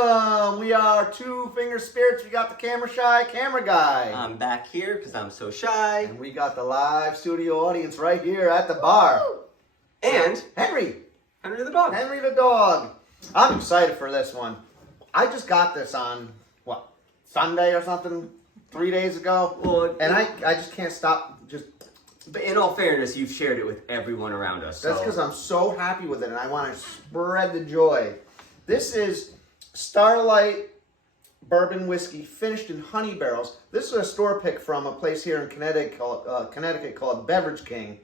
Welcome! We are Two Finger Spirits. We got the camera shy camera guy. I'm back here because I'm so shy. And we got the live studio audience right here at the bar. And Henry the dog. Henry the dog. I'm excited for this one. I just got this on, Sunday or something? 3 days ago? Well, and I just can't stop. But in all fairness, you've shared it with everyone around us. That's because I'm so happy with it and I want to spread the joy. This is Starlight Bourbon Whiskey finished in honey barrels. This is a store pick from a place here in Connecticut called Beverage King.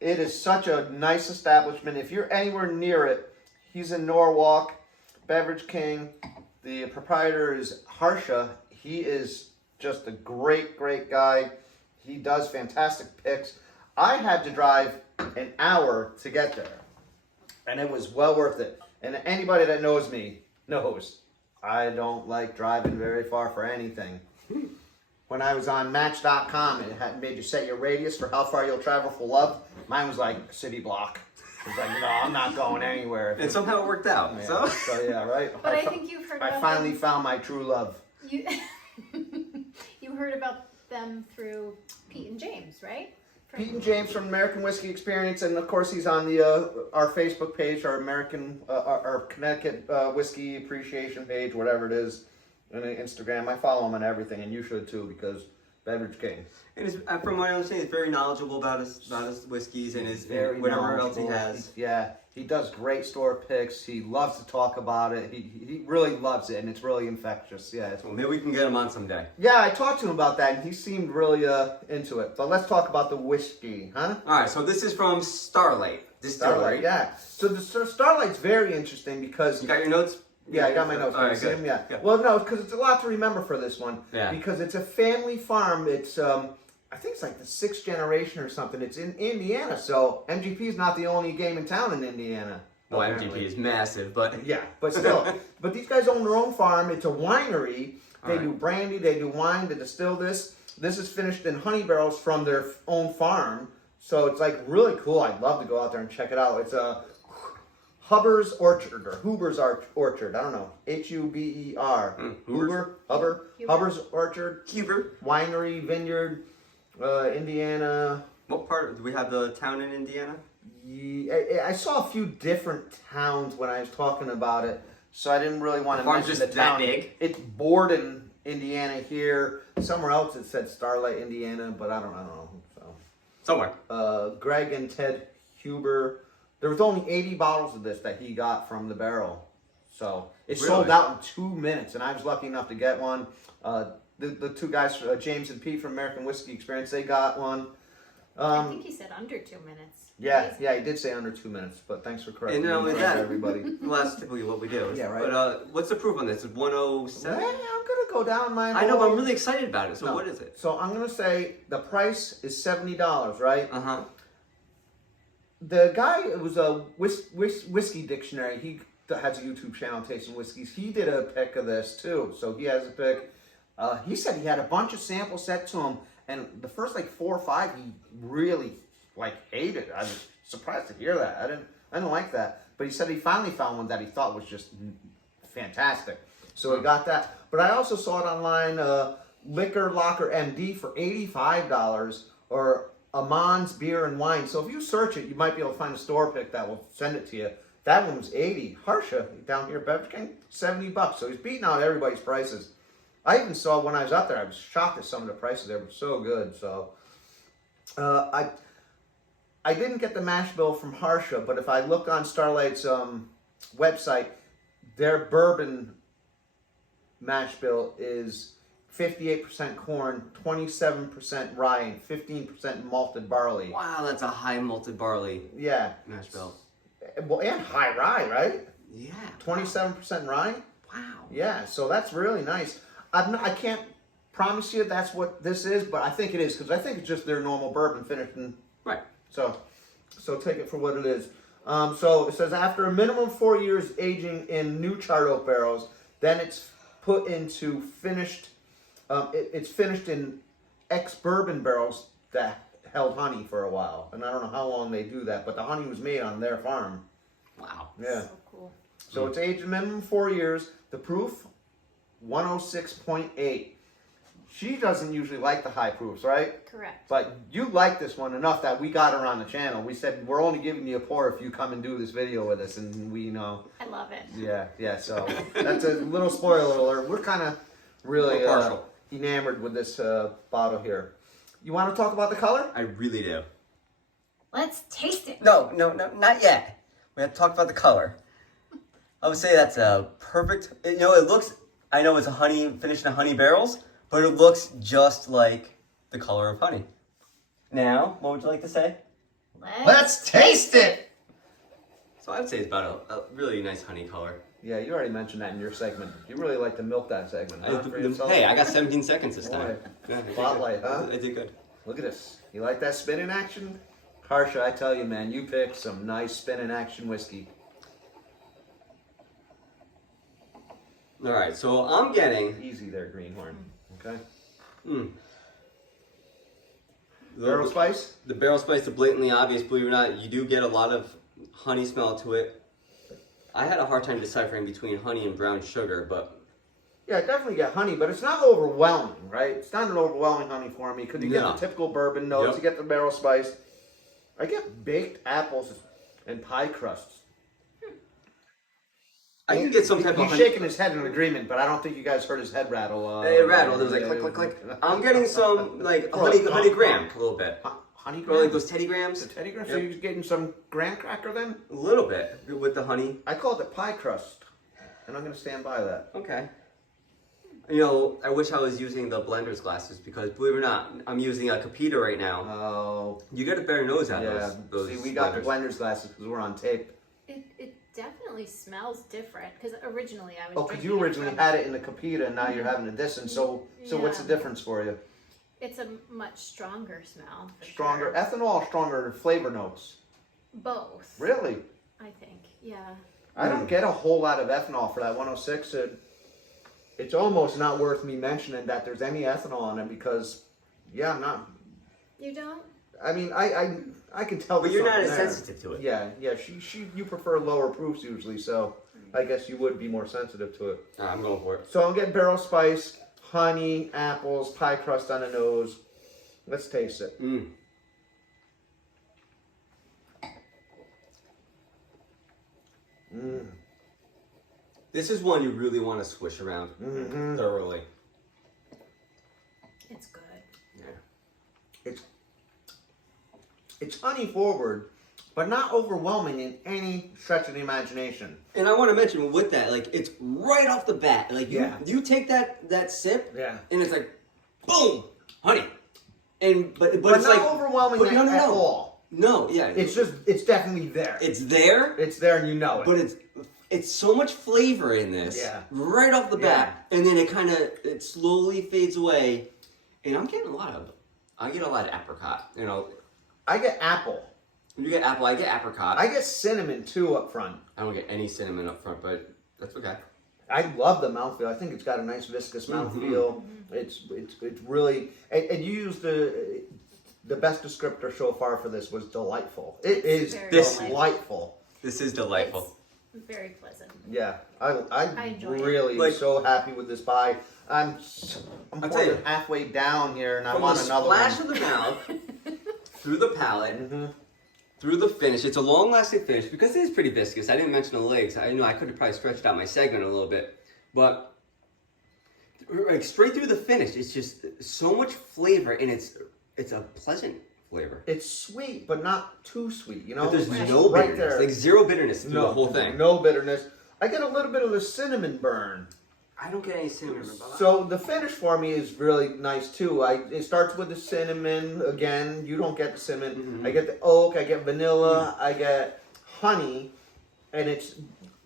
It is such a nice establishment. If you're anywhere near it, he's in Norwalk. Beverage King. The proprietor is Harsha. He is just a great, great guy. He does fantastic picks. I had to drive an hour to get there, and it was well worth it. And anybody that knows me knows I don't like driving very far for anything. When I was on Match.com, it had made you set your radius for how far you'll travel for love. Mine was like a city block. It was like, no, I'm not going anywhere. And somehow it worked out. Yeah, so yeah, right? But I think you've heard about I finally found my true love. You, you heard about them through Pete and James, right? Pete and James from American Whiskey Experience, and of course he's on the our Facebook page, our Connecticut Whiskey Appreciation page, whatever it is, and Instagram. I follow him on everything, and you should too, because Beverage King. And from what I understand, he's very knowledgeable about his whiskeys and his Very whatever else he has. Yeah, he does great store picks. He loves to talk about it. He really loves it, and it's really infectious. Yeah. Well, maybe we can get him on someday. Yeah, I talked to him about that, and he seemed really into it. But let's talk about the whiskey, huh? All right, so this is from Starlight Distillery. Starlight, yeah. So the Starlight's very interesting because... You got your notes? Yeah, I got my notes. All right, good. Yeah. Good. Well, no, because it's a lot to remember for this one. Yeah. Because it's a family farm. It's I think it's like the 6th generation or something. It's in Indiana, so MGP is not the only game in town in Indiana. Well, MGP is massive, but yeah, but still. But these guys own their own farm. It's a winery. They do brandy. They do wine. They distill this. This is finished in honey barrels from their own farm. So it's like really cool. I'd love to go out there and check it out. It's a Huber's Orchard or Huber's Orchard. I don't know. Huber. Huber. Huber's Orchard. Huber. Winery Vineyard, Indiana. What part? Do we have the town in Indiana? Yeah, I saw a few different towns when I was talking about it, so I didn't really want to mention just the town. that big? It's Borden, Indiana here. Somewhere else it said Starlight, Indiana, but I don't know. So Somewhere. Greg and Ted Huber. There was only 80 bottles of this that he got from the barrel. So it sold out in 2 minutes, and I was lucky enough to get one. The two guys, James and Pete from American Whiskey Experience, they got one. I think he said under 2 minutes. Yeah, he did say under 2 minutes, but thanks for correcting And not only that, everybody. Well, that's typically what we do. Yeah, right. But what's the proof on this? It's 107? Yeah, I'm going to go down my I know, but I'm really excited about it. So what is it? So I'm going to say the price is $70, right? Uh-huh. The guy, it was a whiskey dictionary. He has a YouTube channel, Tasting Whiskeys. He did a pick of this too, so he has a pick. He said he had a bunch of samples set to him, and the first 4 or 5 he really hated. I was surprised to hear that. I didn't like that, but he said he finally found one that he thought was just fantastic. So he got that. But I also saw it online, Liquor Locker MD for $85, or Amon's Beer and Wine. So if you search it, you might be able to find a store pick that will send it to you. That one was $80. Harsha down here, Beverage King, $70. So he's beating out everybody's prices. I even saw when I was out there, I was shocked at some of the prices. They were so good. So I didn't get the Mashbill from Harsha, but if I look on Starlight's website, their bourbon Mashbill is 58% corn, 27% rye, and 15% malted barley. Wow, that's a high malted barley. Yeah. Mashbill. Well, and high rye, right? Yeah. 27% rye? Wow. Yeah, so that's really nice. I can't promise you that's what this is, but I think it is, because I think it's just their normal bourbon finished in... Right. So take it for what it is. So it says, after a minimum 4 years aging in new charred oak barrels, then it's put into finished... it's finished in ex-bourbon barrels that held honey for a while. And I don't know how long they do that, but the honey was made on their farm. Wow. Yeah. So cool. So it's aged a minimum 4 years. The proof, 106.8. She doesn't usually like the high proofs, right? Correct. But you like this one enough that we got her on the channel. We said, we're only giving you a pour if you come and do this video with us. And we know. I love it. Yeah. So that's a little spoiler alert. We're kind of really partial. enamored with this bottle here. You want to talk about the color? I really do. Let's taste it. No, not yet. We have to talk about the color. I would say that's a perfect. You know, it looks. I know it's a honey finished in honey barrels, but it looks just like the color of honey. Now, what would you like to say? Let's taste it. So I would say it's about a really nice honey color. Yeah, you already mentioned that in your segment. You really like to milk that segment. Huh, for yourself? Hey, I got 17 seconds this Boy, time. Yeah, I did spotlight, good. huh? I did good. Look at this. You like that spinning action? Harsha, I tell you, man, you picked some nice spinning action whiskey. All right, so I'm getting. Easy there, Greenhorn. Okay. The Barrel spice? The barrel spice, the blatantly obvious, believe it or not, you do get a lot of honey smell to it. I had a hard time deciphering between honey and brown sugar, but Yeah, I definitely get honey, but it's not overwhelming, right? It's not an overwhelming honey for me because you get No. the typical bourbon notes, Yep. you get the barrel spice. I get baked apples and pie crusts. I can get some type of He's honey. shaking his head in agreement, but I don't think you guys heard his head rattle. It rattled. It was like click, click, click. I'm getting some like honey graham a little bit. Honey Or graham? like those Teddy Grahams. The Teddy Graham? Yep. So you're getting some graham cracker then? A little bit with the honey. I called it pie crust, and I'm going to stand by that. Okay. You know, I wish I was using the blender's glasses because believe it or not, I'm using a Capita right now. Oh, You get a better nose out yeah. of those. See, we got the blenders. blender's glasses because we're on tape. It definitely smells different because originally I was. Oh, because drinking you originally from- had it in the Capita, and now you're having it this, and so what's the Yeah. difference for you? It's a much stronger smell. For Stronger Sure. ethanol, stronger flavor notes. Both. Really? I think. Yeah. I don't get a whole lot of ethanol for that 106. It's almost not worth me mentioning that there's any ethanol in it because, yeah, I'm not. You don't? I mean, I can tell. But there's you're not as something there. sensitive to it. Yeah. You prefer lower proofs usually, so I guess you would be more sensitive to it. I'm going for it. So I'm getting barrel spice, honey, apples, pie crust on the nose. Let's taste it. This is one you really want to swish around thoroughly. It's good. Yeah. It's honey forward, but not overwhelming in any stretch of the imagination. And I want to mention with that, like it's right off the bat. Like Yeah. you take that sip, Yeah. and it's like, boom, honey. And but But it's not like overwhelming but no, at all. No, yeah. It's definitely there. It's there, It's there and you know it. but it's so much flavor in this. Yeah. Right off the bat, and then it slowly fades away, and I get a lot of apricot. You know, I get apple. you get apple, I get apricot. I get cinnamon too up front. I don't get any cinnamon up front, but that's okay. I love the mouthfeel. I think it's got a nice viscous mouthfeel. It's really and you used the best descriptor so far for this was delightful. It is very delightful. This is delightful. It's very pleasant. Yeah, I enjoy it. really Like- so happy with this pie. I'm I'll more tell you. than halfway down here, and I From want the another splash one. of the mouth, through the palate, through the finish. It's a long-lasting finish because it is pretty viscous. I didn't mention the legs. I know I could have probably stretched out my segment a little bit, but like straight through the finish, it's just so much flavor, and it's a pleasant flavor. It's sweet, but not too sweet. You know, But there's It's no right bitterness, there. like zero bitterness through the whole thing. No bitterness. I get a little bit of the cinnamon burn. I don't get any cinnamon. But So the finish for me is really nice too. It starts with the cinnamon again. You don't get the cinnamon. I get the oak. I get vanilla. I get honey, and it's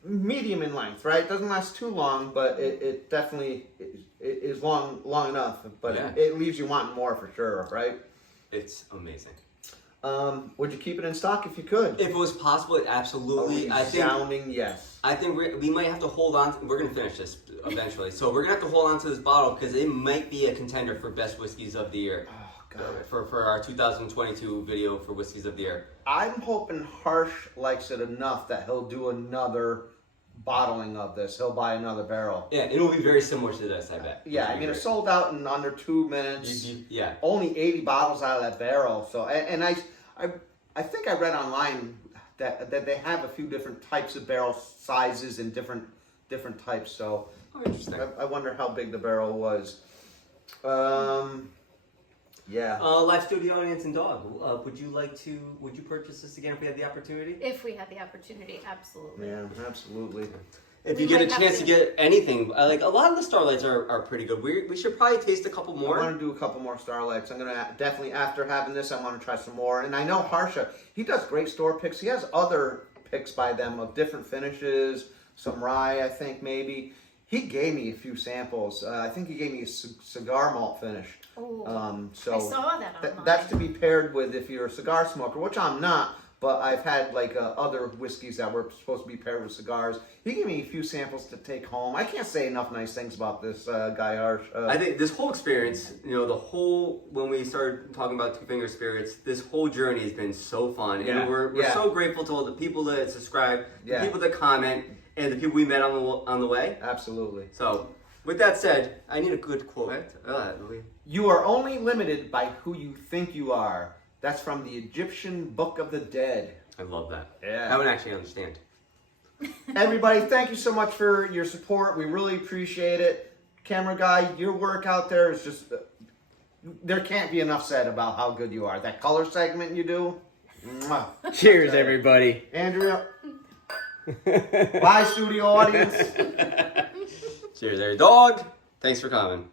medium in length. Right? It doesn't last too long, but it definitely is long enough. But Yeah. it leaves you wanting more for sure. Right? it's amazing. Would you keep it in stock if you could? If it was possible, absolutely. I think. Resounding yes. I think we might have to hold on. We're going to finish this eventually. So we're going to have to hold on to this bottle because it might be a contender for best whiskeys of the year. Oh God. For our 2022 video for whiskeys of the year. I'm hoping Harsh likes it enough that he'll do another bottling of this. He'll buy another barrel. Yeah, it'll be very similar to this, I bet. Yeah, I mean, it sold out in under 2 minutes. Yeah. Only 80 bottles out of that barrel. So, and I think I read online that they have a few different types of barrel sizes and different types. So, Oh, interesting. I wonder how big the barrel was. Yeah. Live studio audience and dog. Would you purchase this again if we had the opportunity? If we had the opportunity, absolutely. Yeah, absolutely. If We you get a might have chance to to- get anything, like a lot of the Starlights are pretty good. We should probably taste a couple I more. want to do a couple more Starlights. I'm gonna definitely, after having this, I want to try some more. And I know Harsha, he does great store picks. He has other picks by them of different finishes, some rye, I think maybe. He gave me a few samples. I think he gave me a cigar malt finish. Oh, So I saw that online. that's to be paired with if you're a cigar smoker, which I'm not. But I've had like other whiskeys that were supposed to be paired with cigars. He gave me a few samples to take home. I can't say enough nice things about this guy, Harsh. I think this whole experience, when we started talking about Two Finger Spirits, this whole journey has been so fun. Yeah. And we're Yeah. so grateful to all the people that subscribe, the Yeah. people that comment, and the people we met on the way. Absolutely. So, with that said, I need a good quote. You are only limited by who you think you are. That's from the Egyptian Book of the Dead. I love that. Yeah. I would actually understand. Everybody, thank you so much for your support. We really appreciate it. Camera guy, your work out there is just... there can't be enough said about how good you are. That color segment you do. Mwah. Cheers, everybody. Andrea. Bye, studio audience. Cheers, there, dog. Thanks for coming.